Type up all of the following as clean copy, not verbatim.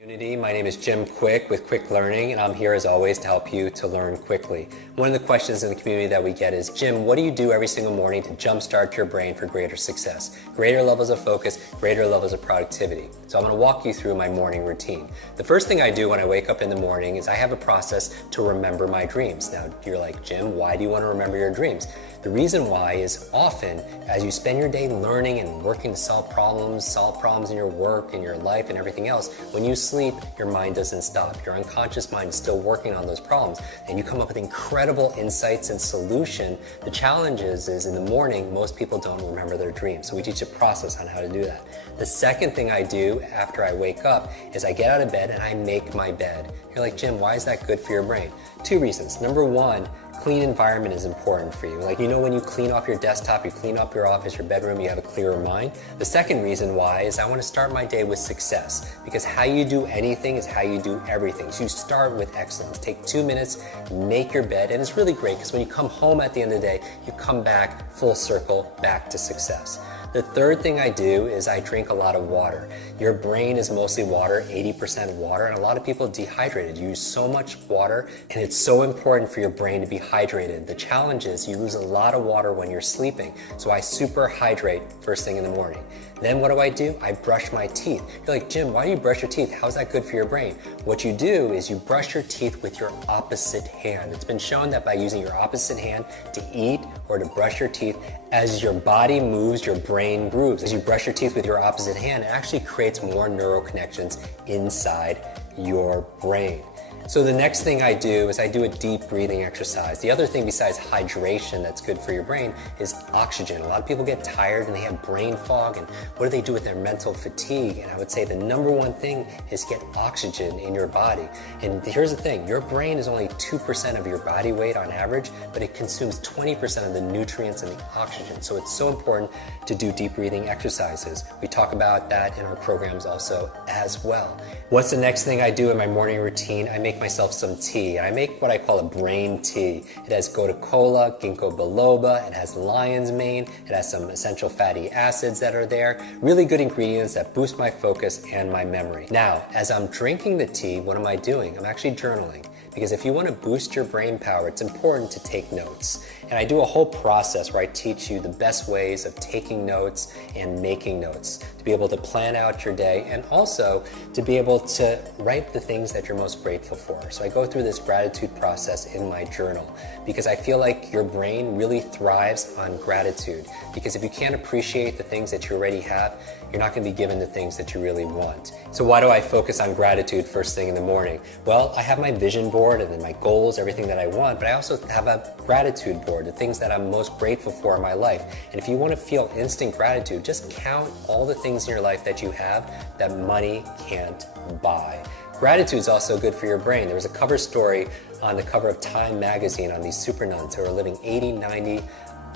Community. My name is Jim Quick with Quick Learning, and I'm here as always to help you to learn quickly. One of the questions in the community that we get is, Jim, what do you do every single morning to jumpstart your brain for greater success, greater levels of focus, greater levels of productivity? So I'm going to walk you through my morning routine. The first thing I do when I wake up in the morning is I have a process to remember my dreams. Now you're like, Jim, why do you want to remember your dreams? The reason why is often as you spend your day learning and working to solve problems in your work, in your life, and everything else, when you sleep, your mind doesn't stop. Your unconscious mind is still working on those problems, and you come up with incredible insights and solution. The challenge is in the morning, most people don't remember their dreams, so we teach a process on how to do that. The second thing I do after I wake up is I get out of bed and I make my bed. You're like, Jim, why is that good for your brain? Two reasons. Number one, clean environment is important for you. Like, you know, when you clean off your desktop, you clean up your office, your bedroom, you have a clearer mind. The second reason why is I want to start my day with success, because how you do anything is how you do everything. So you start with excellence. Take 2 minutes, make your bed, and it's really great because when you come home at the end of the day, you come back full circle, back to success. The third thing I do is I drink a lot of water. Your brain is mostly water, 80% water, and a lot of people dehydrated. You use so much water, and it's so important for your brain to be hydrated. The challenge is you lose a lot of water when you're sleeping, so I super hydrate first thing in the morning. Then what do? I brush my teeth. You're like, Jim, why do you brush your teeth? How's that good for your brain? What you do is you brush your teeth with your opposite hand. It's been shown that by using your opposite hand to eat or to brush your teeth, as your body moves, your brain grooves. As you brush your teeth with your opposite hand, it actually creates more neural connections inside your brain. So the next thing I do is I do a deep breathing exercise. The other thing besides hydration that's good for your brain is oxygen. A lot of people get tired and they have brain fog, and what do they do with their mental fatigue? And I would say the number one thing is get oxygen in your body. And here's the thing, your brain is only 2% of your body weight on average, but it consumes 20% of the nutrients and the oxygen. So it's so important to do deep breathing exercises. We talk about that in our programs also as well. What's the next thing I do in my morning routine? I make myself some tea. I make what I call a brain tea. It has gotu kola, ginkgo biloba, it has lion's mane, it has some essential fatty acids that are there. Really good ingredients that boost my focus and my memory. Now, as I'm drinking the tea, what am I doing? I'm actually journaling. Because if you want to boost your brain power, it's important to take notes. And I do a whole process where I teach you the best ways of taking notes and making notes to be able to plan out your day and also to be able to write the things that you're most grateful for. So I go through this gratitude process in my journal because I feel like your brain really thrives on gratitude. Because if you can't appreciate the things that you already have, you're not going to be given the things that you really want. So why do I focus on gratitude first thing in the morning? Well, I have my vision board and then my goals, everything that I want, but I also have a gratitude board, the things that I'm most grateful for in my life. And if you want to feel instant gratitude, just count all the things in your life that you have that money can't buy. Gratitude is also good for your brain. There was a cover story on the cover of Time magazine on these super nuns who are living 80, 90,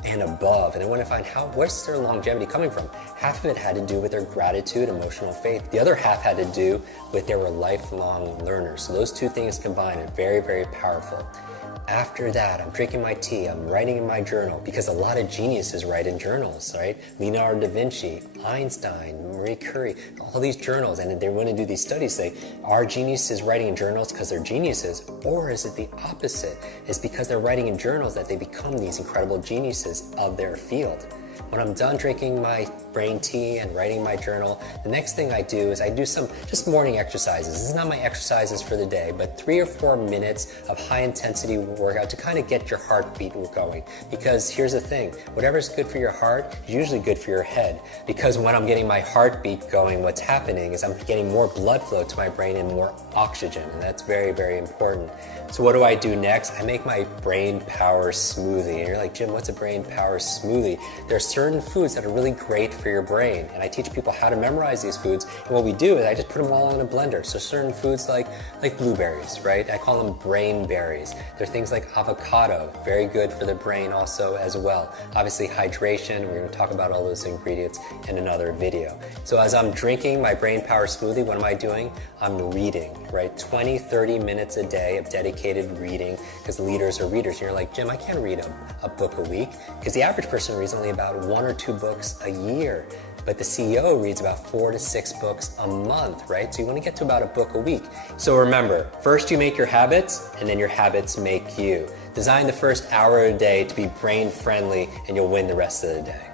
and above, and I want to find where's their longevity coming from. Half of it had to do with their gratitude, emotional faith. The other half had to do with they were lifelong learners. So those two things combined are very, very powerful. After that, I'm drinking my tea, I'm writing in my journal, because a lot of geniuses write in journals, right? Leonardo da Vinci, Einstein, Marie Curie, all these journals, and they want to do these studies, say, are geniuses writing in journals because they're geniuses, or is it the opposite? It's because they're writing in journals that they become these incredible geniuses of their field. When I'm done drinking my brain tea and writing my journal, the next thing I do is I do some just morning exercises. This is not my exercises for the day, but 3 or 4 minutes of high intensity workout to kind of get your heartbeat going. Because here's the thing, whatever's good for your heart is usually good for your head. Because when I'm getting my heartbeat going, what's happening is I'm getting more blood flow to my brain and more oxygen, and that's very, very important. So what do I do next? I make my brain power smoothie. And you're like, Jim, what's a brain power smoothie? There are certain foods that are really great for your brain, and I teach people how to memorize these foods. And what we do is I just put them all in a blender. So certain foods like blueberries, right? I call them brain berries. There are things like avocado, very good for the brain also as well. Obviously hydration, we're going to talk about all those ingredients in another video. So as I'm drinking my brain power smoothie, what am I doing? I'm reading, right? 20, 30 minutes a day of dedicated reading, because leaders are readers. And you're like, Jim, I can't read a book a week, because the average person reads only about 1 or 2 books a year. but the CEO reads about 4 to 6 books a month, right? So you want to get to about a book a week. So remember, first you make your habits, and then your habits make you. Design the first hour a day to be brain friendly, and you'll win the rest of the day.